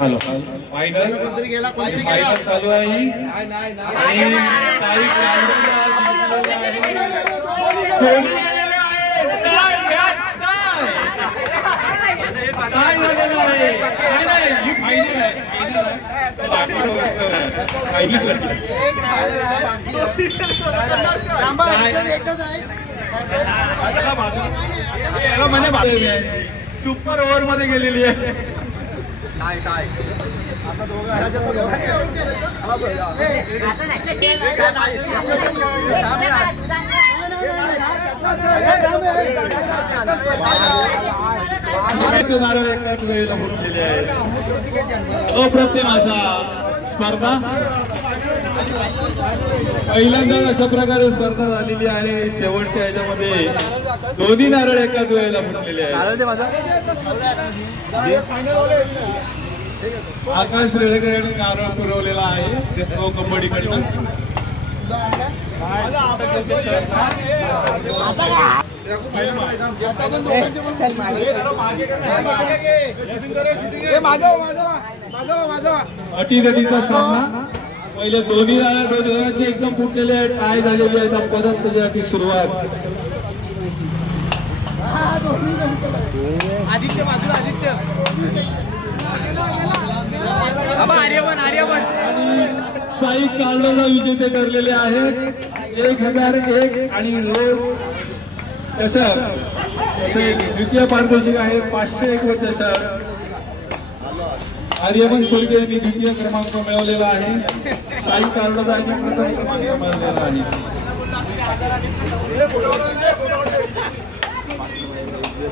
Hello final चालू आहे super over मध्ये गेलेली आहे. अप्रतिम असा स्पर्धा पहिल्यांदा अशा प्रकारे स्पर्धा झालेली आहे. शेवटच्या याच्यामध्ये दोन्ही नारळ एकाच वेळेला फुटलेले आहेत. आकाश रेळेकर यांनी नारळ पुरवलेला आहे तो कबड्डीकडनं. अटीतटीचा सामना. पहिले दोन्ही जणांचे एकदम फुटलेले आहेत, टाय झालेली आहे. परत त्याच्यासाठी सुरुवात. आदित्य बाजूला आदित्य आर्यवन साई कार्डचा विजेते ठरलेले आहेत. 1001 आणि रोड चषक द्वितीय पारितोषिक आहे 501 व चषक. आर्यवन सोडके यांनी द्वितीय क्रमांक मिळवलेला आहे. साई कार्डचा प्रथम क्रमांक मिळवलेला आहे.